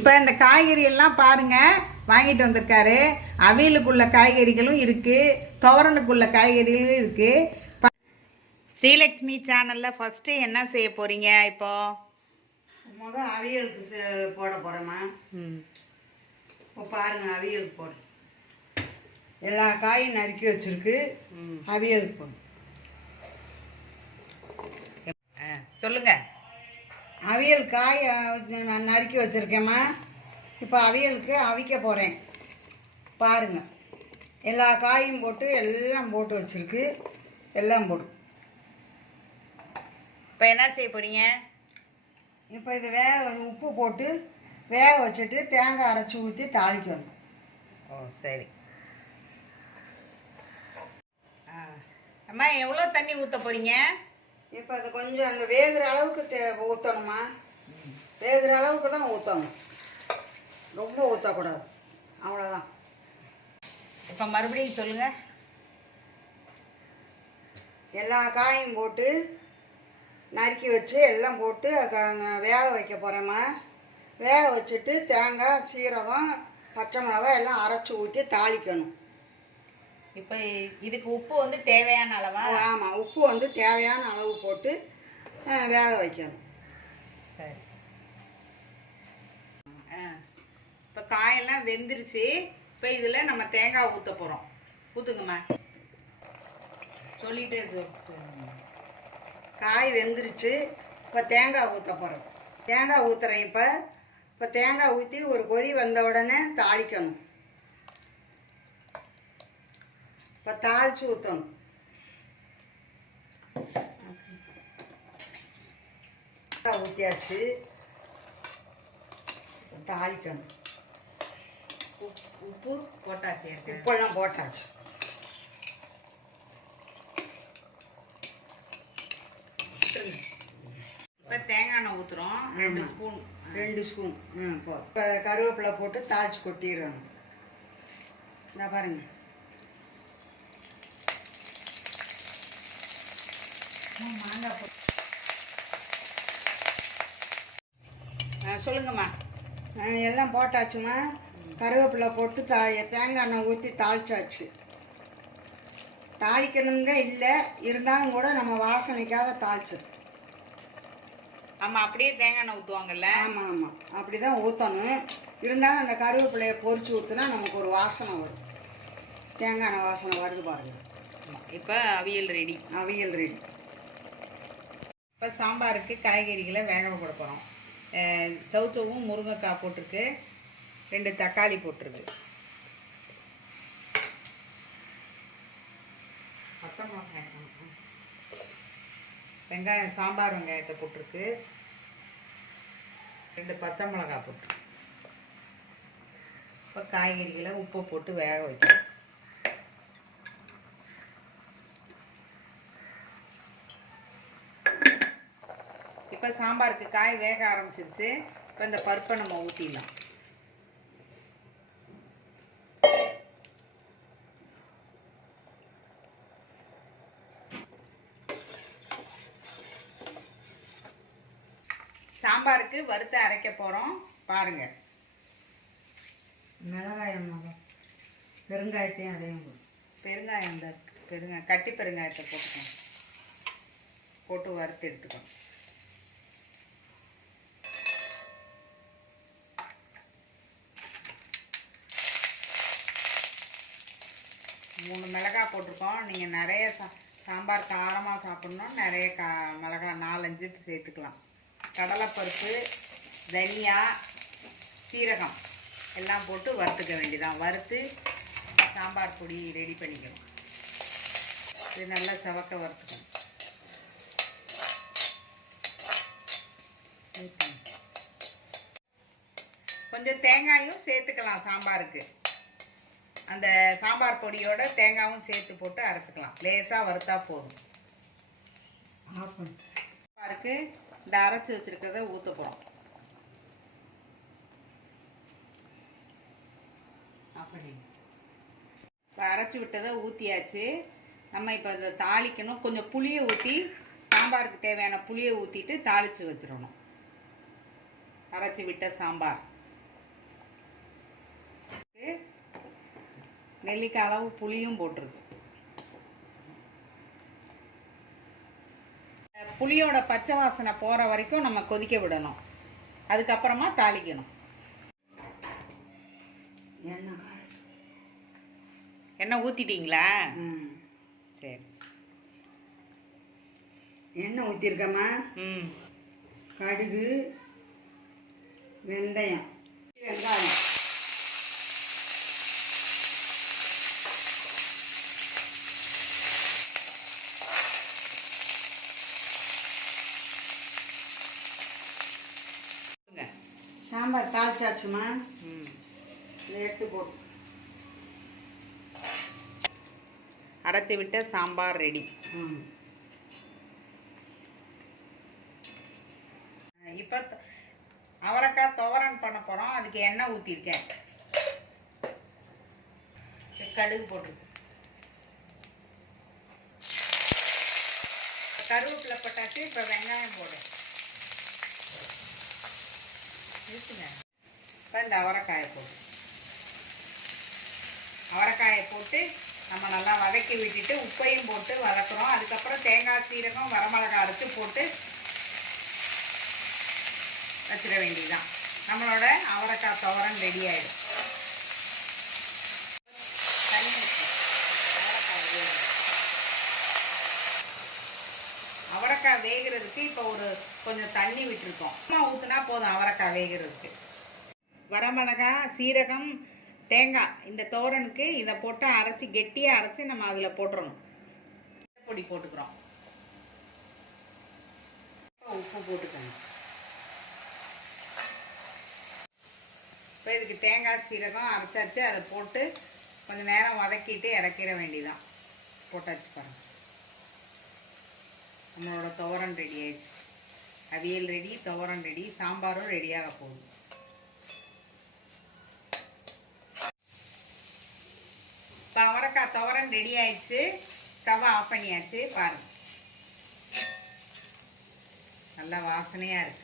இப்போ இந்த காய்கறி எல்லாம் பாருங்க வாங்கிட்டு வந்திருக்காரு. அவியலுக்குள்ள காய்கறிகளும் இருக்கு துவரனுக்குள்ள காய்கறிகளும் இருக்கு. ப- ஸ்ரீலக்ஷ்மி சேனல்ல ஃபர்ஸ்ட் என்ன செய்ய போறீங்க இப்போ? முத அவியலுக்கு போட போகிறோம்மா ம். இப்போ பாருங்க அவியலுக்கு போடு. எல்லா காயும் நறுக்கி வச்சிருக்கு. அவியலுக்கு போடு. ஆ, சொல்லுங்க. அவியல் காய் நான் நறுக்கி வச்சிருக்கேம்மா. இப்போ அவியலுக்கு அவிக்க போகிறேன் பாருங்க. எல்லா காயும் போட்டு எல்லாம் போட்டு வச்சிருக்கு. எல்லாம் போடு இப்போ என்ன செய்ய போறீங்க? இப்போ இது வேக உப்பு போட்டு வேக வச்சுட்டு தேங்காய் அரைச்சி ஊற்றி தாளிக்கணும். ஓ சரி. ஆ. அம்மா எவ்வளோ தண்ணி ஊற்ற போறீங்க? இப்போ அது கொஞ்சம் அந்த வேகிற அளவுக்கு தே ஊற்றணுமா வேகிற அளவுக்கு தான் ஊற்றணும் ரொம்ப ஊற்றக்கூடாது அவ்வளோதான் இப்போ மறுபடியும் சொல்லுங்க. எல்லா காயும் போட்டு நறுக்கி வச்சு எல்லாம் போட்டு வேக வைக்க போகிறேம்மா வேக வச்சுட்டு தேங்காய் சீரகம் பச்சை மிளகாய் எல்லாம் அரைச்சி ஊற்றி தாளிக்கணும். இப்போ இதுக்கு உப்பு வந்து தேவையான அளவா? ஆமாம் உப்பு வந்து தேவையான அளவு போட்டு வேக வைக்கணும். சரி. ஆ இப்போ காயெல்லாம் வெந்துருச்சு. இப்போ இதில் நம்ம தேங்காய் ஊற்ற போகிறோம் ஊற்றுங்கம்மா சொல்லிட்டே இரு- சொல்லுங்க. காய் வெந்துருச்சு. இப்போ தேங்காய் ஊற்ற போகிறோம் தேங்காய் ஊற்றுறேன் இப்போ. இப்போ தேங்காய் ஊற்றி ஒரு கொதி வந்த உடனே தாளிக்கணும். இப்போ தாளித்து ஊற்றணும் ஊற்றியாச்சு தாளிக்கணும். உப்- உப்பு போட்டாச்சு. உப்பெல்லாம் போட்டாச்சு. இப்போ தேங்காய் எண்ணெய் ஊற்றுறோம் ரெண்டு. ஸ்பூன். ரெண்டு ஸ்பூன். ம் போ. இப்போ கருவேப்பிலை போட்டு தாளிச்சு கொட்டிடணும். இந்த பாருங்க மாங்காய் போ சொல்லுங்கம்மா எல்லாம் போட்டாச்சுமா கருவேப்பிலை போட்டு தா தேங்காய் எண்ணெய் ஊற்றி தாளிச்சாச்சு. தாளிக்கணுங்க இல்லை இருந்தாலும் கூட நம்ம வாசனைக்காக தாளிச்சது ஆமாம் அப்படியே தேங்காய் எண்ணெய் ஊற்றுவாங்கல்ல ஆமாம் ஆமாம் அப்படி தான் ஊற்றணும் இருந்தாலும் அந்த கருவேப்பிலையை பொரிச்சு ஊற்றுனா நமக்கு ஒரு வாசனை வரும். தேங்காய் எண்ணெய் வாசனை வருது பாருங்க. இப்போ அவியல் ரெடி. அவியல் ரெடி. இப்போ சாம்பாருக்கு காய்கறிகளை வேக போட போகிறோம் சௌச்சவும் முருங்கைக்காய் போட்டிருக்கு. ரெண்டு தக்காளி போட்டிருக்கு. வெங்காயம் சாம்பார் வெங்காயத்தை போட்டிருக்கு. ரெண்டு பச்சை மிளகாய் போட்டிருக்கு. இப்போ காய்கறிகளை உப்பு போட்டு வேக வைக்கிறோம். இப்போ சாம்பாருக்கு காய் வேக ஆரம்பிச்சிருச்சு. இப்போ இந்த பருப்பை நம்ம ஊற்றிடலாம் சாம்பாருக்கு வறுத்து அரைக்க போகிறோம் பாருங்க. மிளகாயம் மிளகாய் பெருங்காயத்தையும் அதையும். பெருங்காயம் இந்த பெருங்காயம் கட்டி பெருங்காயத்தை போட்டுக்கோங்க. போட்டு வறுத்து எடுத்துக்கணும் மூணு மிளகாய் போட்டிருக்கோம். நீங்கள் நிறைய சா சாம்பார் காரமாக சாப்பிட்ணும். நிறைய கா மிளகாய் நாலஞ்சு சேர்த்துக்கலாம். கடலைப்பருப்பு தனியா சீரகம் எல்லாம் போட்டு வறுத்துக்க வேண்டியதான் வறுத்து சாம்பார் பொடி ரெடி பண்ணிக்கணும். இது நல்லா செவக்க வறுத்துக்கணும். கொஞ்சம் தேங்காயும் சேர்த்துக்கலாம் சாம்பாருக்கு. அந்த சாம்பார் பொடியோட தேங்காயும் சேர்த்து போட்டு அரைச்சிக்கலாம். லேசாக வறுத்தா போதும். சாம்பாருக்கு இந்த அரைச்சி வச்சிருக்கிறத ஊற்ற போகிறோம் இப்போ அரைச்சி விட்டதை ஊற்றியாச்சு நம்ம இப்போ அதை தாளிக்கணும். கொஞ்சம் புளியை ஊற்றி சாம்பாருக்கு தேவையான புளியை ஊற்றிட்டு தாளித்து வச்சிடணும். அரைச்சி விட்ட சாம்பார். நெல்லிக்காய் அளவு புளியும் போட்டிருக்கு. புளியோட பச்சை வாசனை போகிற வரைக்கும் நம்ம கொதிக்க விடணும். அதுக்கப்புறமா தாளிக்கணும். எண்ணெய். எண்ணெய் ஊற்றிட்டீங்களா ம். சரி. எண்ணெய் ஊற்றிருக்கம்மா ம். கடுகு வெந்தயம் வெங்காயம். சாம்பார் தாளிச்சாச்சுமா? ம். இதை எடுத்து போட்டு அரைச்சி விட்ட சாம்பார் ரெடி. ம். இப்போ அவரைக்காய் துவரன் பண்ண போகிறோம் அதுக்கு எண்ணெய் ஊற்றிருக்கேன் கடுகு போட்டிருக்கு கருவேப்பிலை போட்டாச்சு இப்போ வெங்காயம் போடு. இருக்குங்க இந்த அவரைக்காயை போட்டு. அவரைக்காயை போட்டு நம்ம நல்லா வதக்கி விட்டுட்டு உப்பையும் போட்டு வதக்குறோம். அதுக்கப்புறம் தேங்காய் சீரகம் வரமிளகாய் அரைச்சி போட்டு வச்சிட வேண்டியதுதான். நம்மளோட அவரைக்காய் துவரம் ரெடி ஆயிடும் தண்ணி ஊத்து. அவரைக்காய் வேகணும். அவரைக்காய் வேகிறதுக்கு இப்போ ஒரு கொஞ்சம் தண்ணி விட்டுருக்கோம். சும்மா ஊற்றுனா போதும் அவரைக்காய் வேகிறதுக்கு. வரமிளகாய் சீரகம் தேங்காய் இந்த தோரனுக்கு இதை போட்டு அரைச்சி கெட்டியாக அரைச்சி நம்ம அதில் போட்டுறணும். பொடி போட்டுக்கிறோம். உப்பு போட்டுக்கணும் இப்போ இதுக்கு தேங்காய் சீரகம் அரைச்சாச்சு அதை போட்டு கொஞ்சம் நேரம் வதக்கிட்டு இறக்கிட வேண்டிதான் போட்டாச்சு பாருங்க. நம்மளோட துவரன் ரெடி ஆயிடுச்சு. அவியல் ரெடி துவரன் ரெடி சாம்பாரும் ரெடியாக போகுது. இப்போ அவரைக்காய் துவரன் ரெடி ஆயிடுச்சு. ஸ்டவ் ஆஃப் பண்ணியாச்சு. பாருங்க. நல்லா வாசனையாக இருக்கு.